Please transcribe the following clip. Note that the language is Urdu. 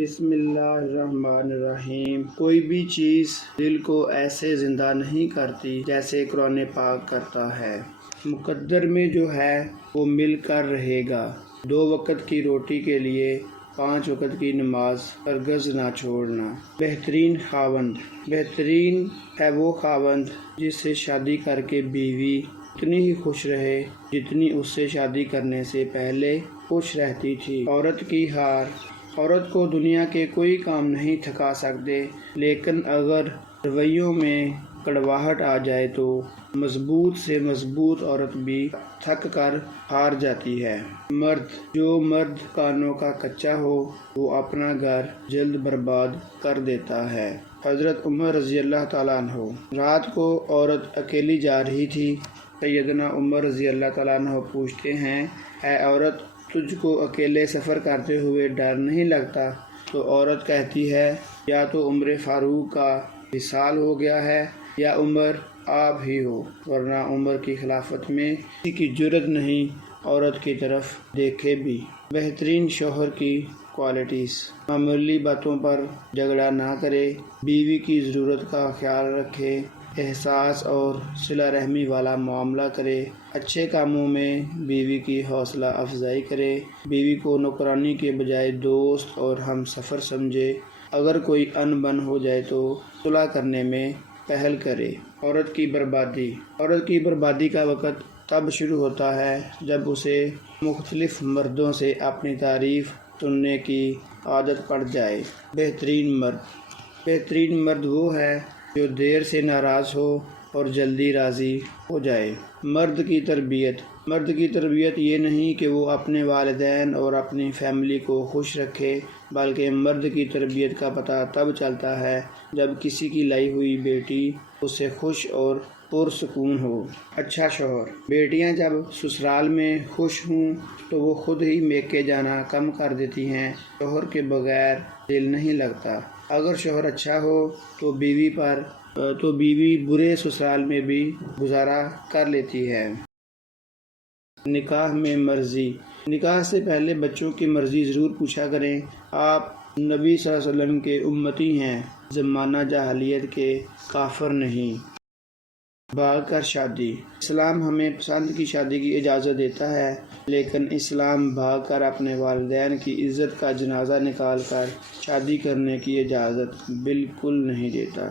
بسم اللہ الرحمن الرحیم۔ کوئی بھی چیز دل کو ایسے زندہ نہیں کرتی جیسے قرآن پاک کرتا ہے۔ مقدر میں جو ہے وہ مل کر رہے گا۔ 2 وقت کی روٹی کے لیے 5 وقت کی نماز ہرگز نہ چھوڑنا۔ بہترین ہے وہ خاوند جس سے شادی کر کے بیوی اتنی ہی خوش رہے جتنی اس سے شادی کرنے سے پہلے خوش رہتی تھی۔ عورت کو دنیا کے کوئی کام نہیں تھکا سکتے، لیکن اگر رویوں میں کڑواہٹ آ جائے تو مضبوط سے مضبوط عورت بھی تھک کر ہار جاتی ہے۔ جو مرد کانوں کا کچا ہو وہ اپنا گھر جلد برباد کر دیتا ہے۔ حضرت عمر رضی اللہ تعالیٰ عنہ۔ رات کو عورت اکیلی جا رہی تھی۔ سیدنا عمر رضی اللہ تعالیٰ عنہ پوچھتے ہیں، اے عورت، تجھ کو اکیلے سفر کرتے ہوئے ڈر نہیں لگتا؟ تو عورت کہتی ہے، یا تو عمر فاروق کا وصال ہو گیا ہے یا عمر آپ ہی ہو، ورنہ عمر کی خلافت میں کسی کی جرأت نہیں عورت کی طرف دیکھے بھی۔ بہترین شوہر کی کوالٹیز: معمولی باتوں پر جھگڑا نہ کرے، بیوی کی ضرورت کا خیال رکھے، احساس اور صلہ رحمی والا معاملہ کرے، اچھے کاموں میں بیوی کی حوصلہ افزائی کرے، بیوی کو نوکرانی کے بجائے دوست اور ہم سفر سمجھے، اگر کوئی ان بن ہو جائے تو صلح کرنے میں پہل کرے۔ عورت کی بربادی کا وقت تب شروع ہوتا ہے جب اسے مختلف مردوں سے اپنی تعریف سننے کی عادت پڑ جائے۔ بہترین مرد وہ ہے جو دیر سے ناراض ہو اور جلدی راضی ہو جائے۔ مرد کی تربیت یہ نہیں کہ وہ اپنے والدین اور اپنی فیملی کو خوش رکھے، بلکہ مرد کی تربیت کا پتہ تب چلتا ہے جب کسی کی لائی ہوئی بیٹی اس سے خوش اور پرسکون ہو۔ اچھا شوہر: بیٹیاں جب سسرال میں خوش ہوں تو وہ خود ہی میکے جانا کم کر دیتی ہیں۔ شوہر کے بغیر دل نہیں لگتا۔ اگر شوہر اچھا ہو تو بیوی برے سسرال میں بھی گزارا کر لیتی ہے۔ نکاح میں مرضی: نکاح سے پہلے بچوں کی مرضی ضرور پوچھا کریں۔ آپ نبی صلی اللہ علیہ وسلم کے امتی ہیں، زمانہ جاہلیت کے کافر نہیں۔ بھاگ کر شادی: اسلام ہمیں پسند کی شادی کی اجازت دیتا ہے، لیکن اسلام بھاگ کر اپنے والدین کی عزت کا جنازہ نکال کر شادی کرنے کی اجازت بالکل نہیں دیتا۔